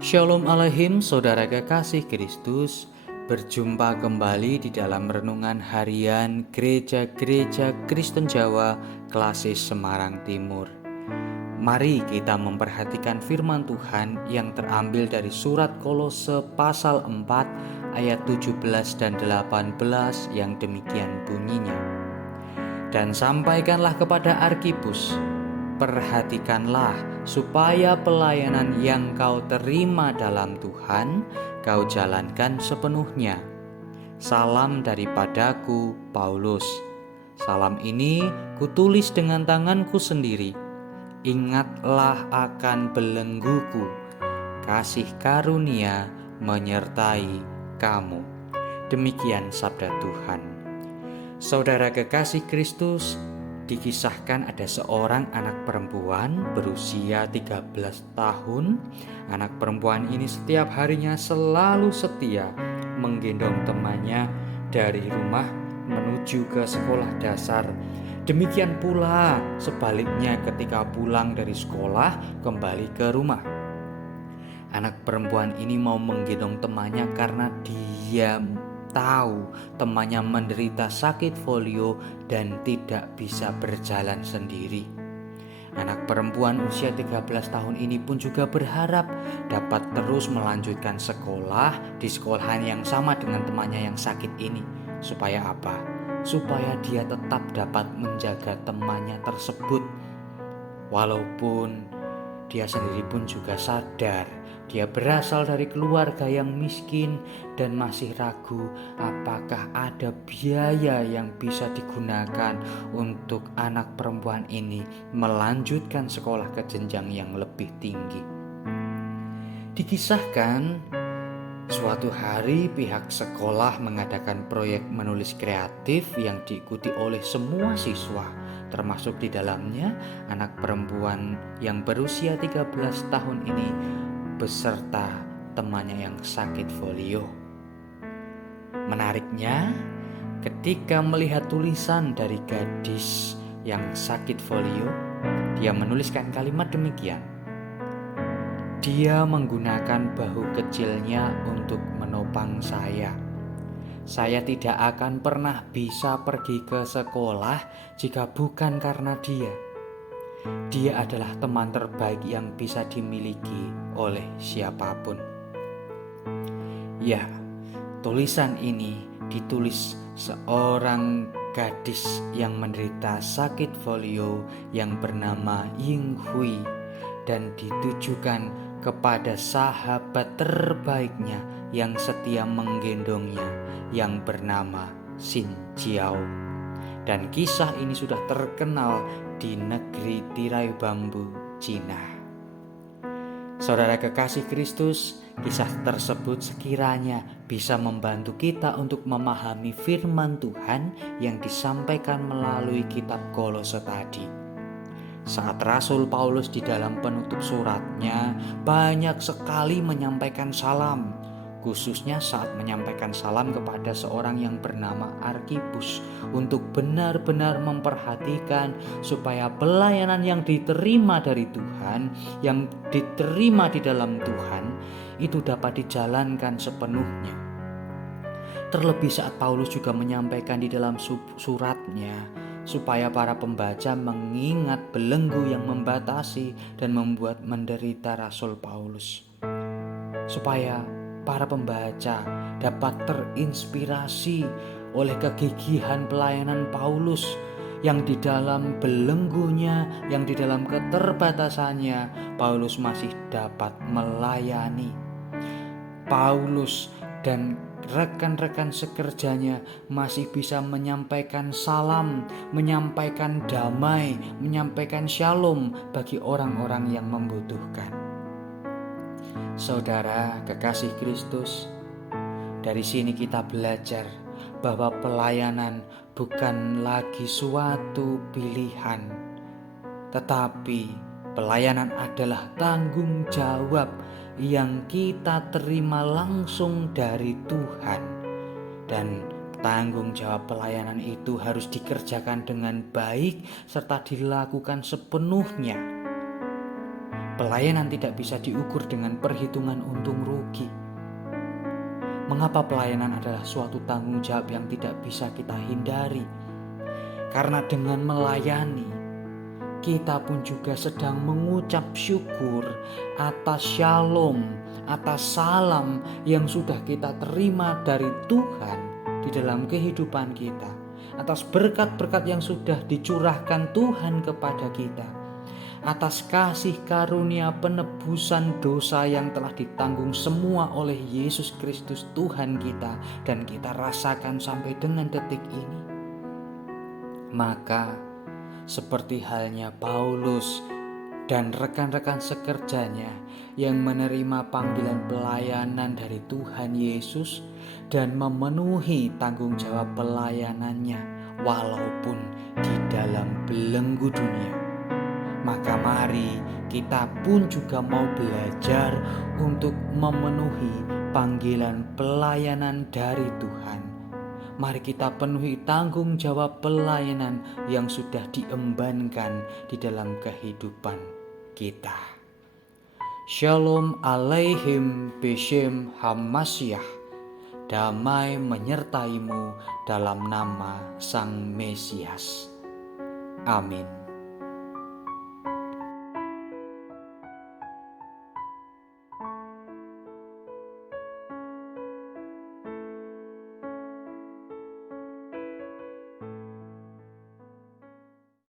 Shalom Aleihim, saudara kekasih Kristus. Berjumpa kembali di dalam renungan harian Gereja-Gereja Kristen Jawa Klasis Semarang Timur. Mari kita memperhatikan firman Tuhan yang terambil dari surat Kolose pasal 4 ayat 17 dan 18 yang demikian bunyinya. Dan sampaikanlah kepada Arkipus, perhatikanlah supaya pelayanan yang kau terima dalam Tuhan kau jalankan sepenuhnya. Salam daripadaku, Paulus. Salam ini kutulis dengan tanganku sendiri. Ingatlah akan belengguku. Kasih karunia menyertai kamu. Demikian sabda Tuhan. Saudara kekasih Kristus, dikisahkan ada seorang anak perempuan berusia 13 tahun. Anak perempuan ini setiap harinya selalu setia menggendong temannya dari rumah menuju ke sekolah dasar. Demikian pula sebaliknya ketika pulang dari sekolah kembali ke rumah. Anak perempuan ini mau menggendong temannya karena dia tahu temannya menderita sakit polio dan tidak bisa berjalan sendiri. Anak perempuan usia 13 tahun ini pun juga berharap dapat terus melanjutkan sekolah di sekolahan yang sama dengan temannya yang sakit ini. Supaya apa? Supaya dia tetap dapat menjaga temannya tersebut. Walaupun dia sendiri pun juga sadar dia berasal dari keluarga yang miskin dan masih ragu apakah ada biaya yang bisa digunakan untuk anak perempuan ini melanjutkan sekolah ke jenjang yang lebih tinggi. Dikisahkan suatu hari pihak sekolah mengadakan proyek menulis kreatif yang diikuti oleh semua siswa, termasuk di dalamnya anak perempuan yang berusia 13 tahun ini beserta temannya yang sakit polio. Menariknya, ketika melihat tulisan dari gadis yang sakit polio, dia menuliskan kalimat demikian. Dia menggunakan bahu kecilnya untuk menopang saya. Saya tidak akan pernah bisa pergi ke sekolah jika bukan karena dia. Dia adalah teman terbaik yang bisa dimiliki oleh siapapun. Ya, tulisan ini ditulis seorang gadis yang menderita sakit polio yang bernama Ying Hui dan ditujukan kepada sahabat terbaiknya yang setia menggendongnya yang bernama Xin Jiao. Dan kisah ini sudah terkenal di negeri tirai bambu Cina. Saudara kekasih Kristus, kisah tersebut sekiranya bisa membantu kita untuk memahami firman Tuhan yang disampaikan melalui kitab Kolose tadi. Saat Rasul Paulus di dalam penutup suratnya banyak sekali menyampaikan salam, khususnya saat menyampaikan salam kepada seorang yang bernama Arkipus untuk benar-benar memperhatikan supaya pelayanan yang diterima dari Tuhan, yang diterima di dalam Tuhan itu dapat dijalankan sepenuhnya. Terlebih saat Paulus juga menyampaikan di dalam suratnya supaya para pembaca mengingat belenggu yang membatasi dan membuat menderita Rasul Paulus, supaya para pembaca dapat terinspirasi oleh kegigihan pelayanan Paulus yang di dalam belenggunya, yang di dalam keterbatasannya, Paulus masih dapat melayani. Paulus dan rekan-rekan sekerjanya masih bisa menyampaikan salam, menyampaikan damai, menyampaikan shalom bagi orang-orang yang membutuhkan. Saudara kekasih Kristus, dari sini kita belajar bahwa pelayanan bukan lagi suatu pilihan, tetapi pelayanan adalah tanggung jawab yang kita terima langsung dari Tuhan. Dan tanggung jawab pelayanan itu harus dikerjakan dengan baik serta dilakukan sepenuhnya. Pelayanan tidak bisa diukur dengan perhitungan untung rugi. Mengapa pelayanan adalah suatu tanggung jawab yang tidak bisa kita hindari? Karena dengan melayani, kita pun juga sedang mengucap syukur atas shalom, atas salam yang sudah kita terima dari Tuhan di dalam kehidupan kita, atas berkat-berkat yang sudah dicurahkan Tuhan kepada kita, atas kasih karunia penebusan dosa yang telah ditanggung semua oleh Yesus Kristus Tuhan kita dan kita rasakan sampai dengan detik ini. Maka seperti halnya Paulus dan rekan-rekan sekerjanya yang menerima panggilan pelayanan dari Tuhan Yesus dan memenuhi tanggung jawab pelayanannya walaupun di dalam belenggu dunia, maka mari kita pun juga mau belajar untuk memenuhi panggilan pelayanan dari Tuhan. Mari kita penuhi tanggung jawab pelayanan yang sudah diembankan di dalam kehidupan kita. Shalom aleihim beshem Hamasyah. Damai menyertaimu dalam nama Sang Mesias. Amin.